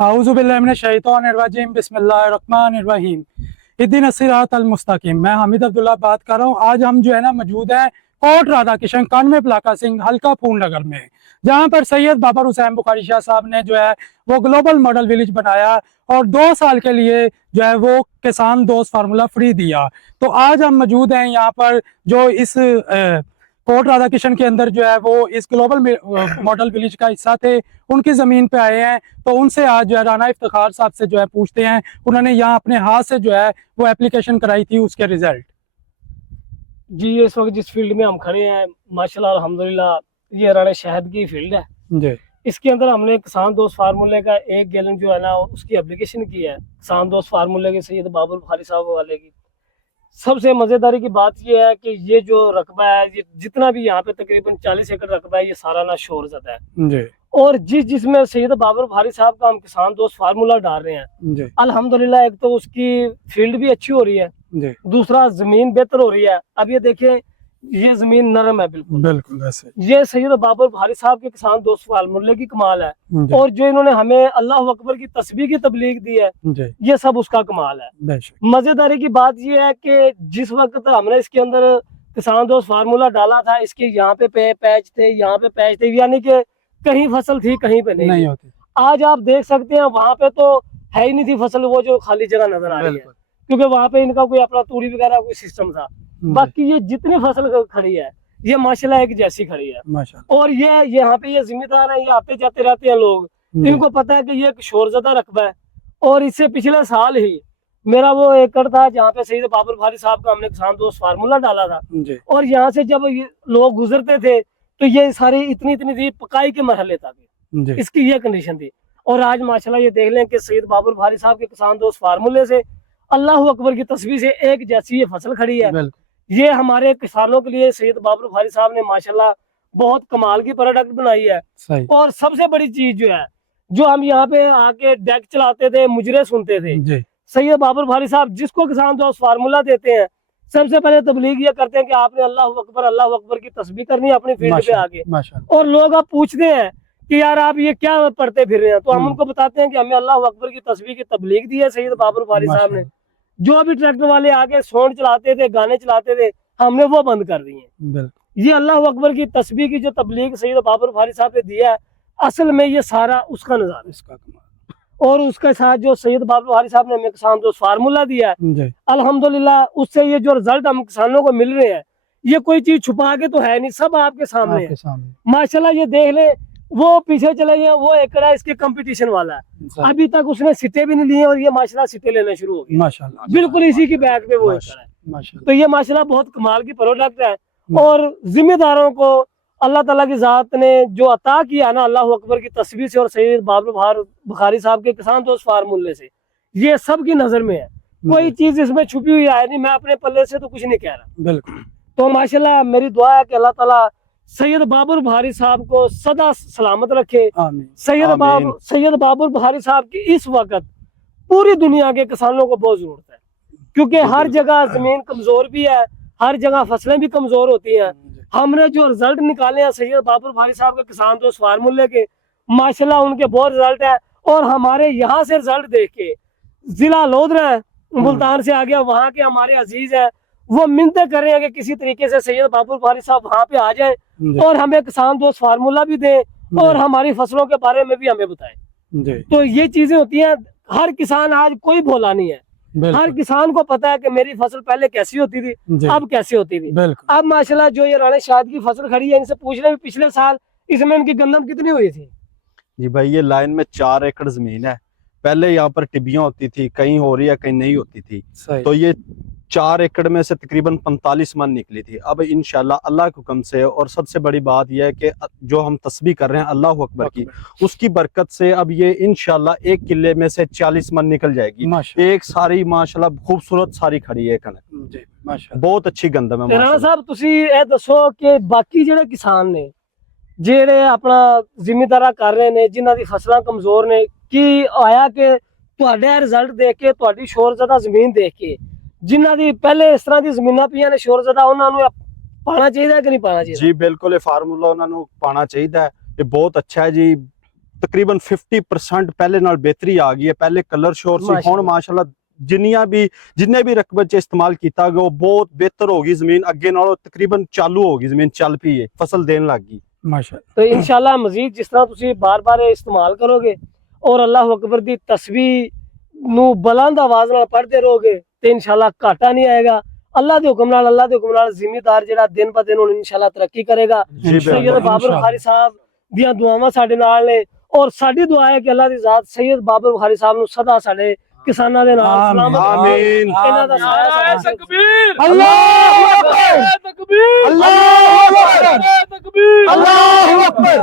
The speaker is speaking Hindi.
आऊज़ुबिल्लाहिमिनश्शैतानिर्रजीम बिस्मिल्लाहिर्रहमानिर्रहीम। इहदिना सिरातल मुस्तकीम। मैं हामिद अब्दुल्ला बात कर रहा हूँ। आज हम जो है ना मौजूद है कोट राधा किशन 91 प्लाका सिंह हल्का फूल नगर में, जहाँ पर सैयद बाबर हुसैन बुखारी शाह साहब ने जो है वो ग्लोबल मॉडल विलेज बनाया और 2 साल के लिए जो है वो किसान दोस्त फार्मूला फ्री दिया। तो आज हम मौजूद हैं यहाँ पर जो इस कोट राधा किशन के अंदर जो है वो इस ग्लोबल मॉडल विलेज का हिस्सा थे, उनकी ज़मीन पे आए हैं। तो उनसे आज जो है राना इफ्तिखार साहब से जो है पूछते हैं, उन्होंने यहाँ अपने हाथ से जो है वो एप्लीकेशन कराई थी, उसके रिजल्ट। जी, इस वक्त जिस फील्ड में हम खड़े हैं माशाल्लाह अल्हम्दुलिल्लाह, ये हरियाणा शहद की फील्ड है। जी इसके अंदर हमने किसान दोस्त फार्मूले का 1 गैलन जो है ना उसकी एप्लीकेशन की है, किसान दोस्त फार्मूले के सैयद बाबर बुखारी साहब वाले की। सबसे मज़ेदारी की बात यह है कि ये जो रकबा है, ये जितना भी यहाँ पे तकरीबन 40 एकड़ रकबा है, ये सारा ना शोरज़दा है। जी और जिसमें सैयद बाबर बुखारी साहब का हम किसान दोस्त फार्मूला डाल रहे हैं, जी अल्हम्दुलिल्लाह, एक तो उसकी फील्ड भी अच्छी हो रही है, जी दूसरा जमीन बेहतर हो रही है। अब ये देखें, ये जमीन नरम है बिल्कुल। बिल्कुल वैसे। ये सैयद बाबर बुखारी साहब के किसान दोस्त फार्मूले की कमाल है। जी और जो इन्होंने हमें अल्लाह अकबर की तस्बीह की तबलीग दी है, जी ये सब उसका कमाल है। बेशक। मजेदारी की बात ये है कि जिस वक्त हमने इसके अंदर किसान दोस्त फार्मूला डाला था, इसके यहाँ पे पैच थे, यहाँ पे पैच थे, यानी कि कहीं फसल थी कहीं पे नहीं नहीं थी। होती। आज आप देख सकते हैं वहां पे तो है ही नहीं थी फसल, वो जो खाली जगह नजर आ रही है, बिल्कुल। क्योंकि वहां पे इनका कोई अपना तूड़ी वगैरह कोई सिस्टम था। बाकी ये जितनी फसल खड़ी है ये माशाल्लाह एक जैसी खड़ी है। माशाल्लाह। और ये यहाँ पे ये जिम्मेदार है, ये आते जाते रहते हैं लोग, इनको पता है कि ये एक शोरज़दा रकबा है। और इससे पिछले साल ही मेरा वो एकड़ था जहाँ पे सैयद बाबर बुखारी साहब का हमने किसान दोस्त फार्मूला डाला था, जी और यहाँ से जब ये लोग गुजरते थे तो ये सारी इतनी इतनी थी, पकाई के मरहले तक जी इसकी ये कंडीशन थी। और आज माशाल्लाह ये देख लें कि सैयद बाबर बुखारी साहब के किसान दोस्त फार्मूले से अल्लाह अकबर की तस्वीर से एक जैसी ये फसल खड़ी है। बिल्कुल। ये हमारे किसानों के लिए सैयद बाबर बुखारी साहब ने माशाल्लाह बहुत कमाल की प्रोडक्ट बनाई है। सही। और सबसे बड़ी चीज जो है, जो हम यहाँ पे आके डेक चलाते थे, मुजरे सुनते थे, जी सैयद बाबर बुखारी साहब जिसको किसान दोस्त फार्मूला देते हैं, सबसे पहले तबलीग ये करते हैं कि आपने अल्लाह अकबर की तस्बीह करनी है अपनी फील्ड पे आके। माशाल्लाह। और लोग अब पूछते हैं कि यार आप ये क्या पढ़ते फिर रहे हैं, तो हम उनको बताते हैं कि हमें अल्लाह अकबर की तस्बीह की तबलीग दी है सैयद बाबर बुखारी साहब ने। जो भी ट्रैक्टर वाले आगे सॉन्ग चलाते थे, गाने चलाते थे, हमने वो बंद कर दिए। ये अल्लाह अकबर की तस्बीह की जो तबलीग सैयद बाबर बुखारी साहब ने दिया है, असल में ये सारा उसका नजारा, इसका कमाल। और उसके साथ जो सैयद बाबर बुखारी साहब ने हमें किसान दोस्त फार्मूला दिया है, अल्हम्दुलिल्लाह, उससे ये जो रिजल्ट हम किसानों को मिल रहे हैं, ये कोई चीज छुपा के तो है नहीं, सब आपके सामने है। माशाल्लाह ये देख ले, वो पीछे चले गए, वो एकड़ है इसके कंपटीशन वाला है, अभी तक उसने सिटे भी नहीं लिए, और ये माशाल्लाह सिटे लेने शुरू हो गए माशाल्लाह, बिल्कुल इसी की बैग पे वो एकड़ है। तो ये माशाल्लाह बहुत कमाल की प्रोडक्ट है। और जिम्मेदारों को अल्लाह ताला की जात ने जो अता किया ना अल्लाह अकबर की तस्वीर से और सैयद बाबर बुखारी साहब के किसान दोस्त फार्मूले से, ये सब की नजर में है, कोई चीज इसमें छुपी हुई है नहीं। मैं अपने पल्ले से तो कुछ नहीं कह रहा। बिल्कुल। तो माशाल्लाह मेरी दुआ है कि अल्लाह ताला सैयद बाबर बुखारी साहब को सदा सलामत रखे। सैयद बाबर बुखारी साहब की इस वक्त पूरी दुनिया के किसानों को बहुत जरूरत है, क्योंकि हर जगह जमीन कमजोर भी है, हर जगह फसलें भी कमजोर होती हैं। हमने जो रिजल्ट निकाले हैं सैयद बाबर बुखारी साहब के किसान दोस्त फार्मूले के, माशाल्लाह उनके बहुत रिजल्ट है। और हमारे यहाँ से रिजल्ट देख के जिला लोधरा मुल्तान से आ गया, वहाँ के हमारे अजीज है, वो मिन्नतें कर रहे हैं कि किसी तरीके से सैयद बाबर बुखारी साहब वहाँ पे आ जाए और हमें किसान दोस्त फार्मूला भी दे और हमारी फसलों के बारे में भी हमें बताएं। तो ये चीजें होती हैं, हर किसान आज कोई भोला नहीं है, हर किसान को पता है कि मेरी फसल पहले कैसी होती थी, अब कैसी होती थी। अब माशाल्लाह जो ये राणे शाद की फसल खड़ी है, इनसे पूछ रहे पिछले साल इसमें इनकी गंदम कितनी हुई थी। जी भाई, ये लाइन में 4 एकड़ जमीन है। पहले यहाँ पर टिब्बियां होती थी, कहीं हो रही है कहीं नहीं होती थी, तो ये 4 एकड़ में से तकरीबन 45 मन निकली थी। अब इंशाल्लाह अल्लाह के हुक्म से, और सबसे बड़ी बात यह है कि जो हम तस्बीह कर रहे हैं अल्लाह अकबर की, उसकी बरकत से अब ये इंशाल्लाह 1 किले में से 40 मन निकल जाएगी। एक सारी माशाल्लाह खूबसूरत सारी खड़ी है कनक, बहुत अच्छी गंदम है। राणा साहब तुसी ये दसो कि बाकी जेडे किसान ने जेडे अपना जिम्मेदारा कर रहे ने, जिन्हां दी फसलां कमजोर ने, कि आया कि तुहाडे रिजल्ट देख के, तुहाडी शोरज़दा जमीन देख के, जिन्हां दी पहले इस तरह दी जमीनां पईयां ने शोरज़दा, उन्हां नूं पाना चाहिए कि नहीं पाना चाहिए? जी बिल्कुल, ये फार्मूला उन्हां नूं पाना चाहिए, ये बहुत अच्छा है जी। ਤਕਰੀਬਨ 50% ਪਹਿਲੇ ਨਾਲ ਬਿਹਤਰੀ ਆ ਗਈ ਹੈ। ਪਹਿਲੇ ਕਲਰ ਸ਼ੋਰ ਸੀ, ਹੁਣ ਮਾਸ਼ਾਅੱਲਾ। ਮਾਸ਼ਾਅੱਲਾ ਜਿੰਨੇ ਵੀ ਰਕਬੇ ਚ ਇਸਤੇਮਾਲ ਕੀਤਾ ਗਿਆ ਉਹ ਬਹੁਤ ਬਿਹਤਰ ਹੋ ਗਈ। ਜ਼ਮੀਨ ਅੱਗੇ ਨਾਲੋਂ ਤਕਰੀਬਨ ਚਾਲੂ ਹੋ ਗਈ, ਜ਼ਮੀਨ ਚੱਲ ਪਈ ਹੈ, ਫਸਲ ਦੇਣ ਲੱਗ ਗਈ। माशाल्लाह। तो इंशाल्लाह मजीद जिस तरह तुसी बार-बार इस्तेमाल करोगे और अल्लाह अकबर दी तस्बीह नू बुलंद आवाज नाल पढ़दे रहोगे ते इंशाल्लाह घाटा नहीं आएगा। अल्लाह दे हुक्म नाल जिम्मेदार जेड़ा दिन ब दिन हुण इंशाल्लाह तरक्की करेगा। जी सैयद बिल्कुल। बाबर बुखारी साहब दियां दुआवां साडे नाल ने और साडी दुआ है कि अल्लाह दी ज़ात सैयद बाबर बुखारी साहब नू सदा साडे किसानां दे नाल आमीन। सलामत आमीन। इन्हां दा साया नारे साडे तकबीर, अल्लाहु अकबर, नारे तकबीर, अल्लाहु अकबर, नारे तकबीर, अल्लाहु अकबर।